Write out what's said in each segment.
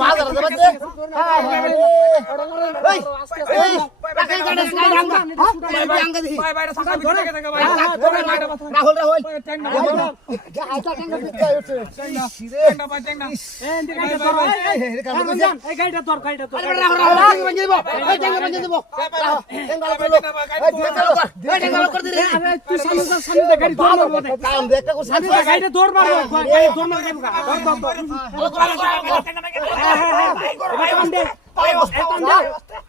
বাজার রাহুল কাম দেখতে কোন সাথে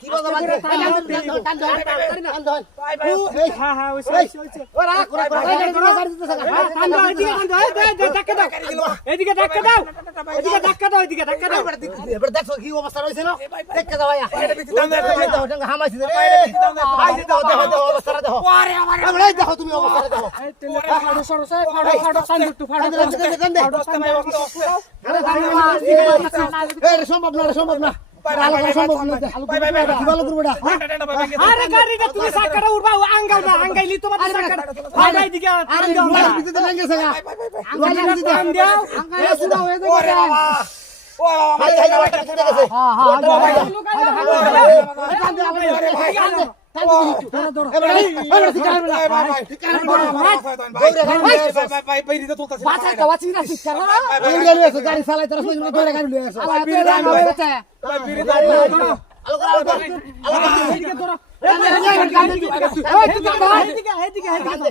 কি করে গাড়ি দিতে থাকা এদিকে ধাক্কা দাও এদিকে ধাক্কা দাও এদিকে ধাক্কা দাও এবার দেখো কি অবস্থা রয়েছে না দেখতে দাও ভাইয়া হামাইছি রে দেখো দেখো তুমি অবস্থা দেখো ফাড়ো সরো সরো ফাড়ো ফাড়ো সান্দুক টু সম্ভব না সম্ভব না আলো করা সম্ভব না ভালো করব না আরে গাড়িটা তুমি সাকাটা উড়বা আঙ্গাও না আঙ্গাইলি তোমার সাকাটা এদিকে আরে আঙ্গাও না ভিতরে লেগে রুমাল ভিতরে টান দাও আঙ্গাই সুদা হয়ে গেছে হাই হাই হাই কেটে গেছে হ্যাঁ হ্যাঁ গাড়ি চালাই তারা গাড়ি লয়ে আসে আলো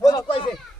আস্তে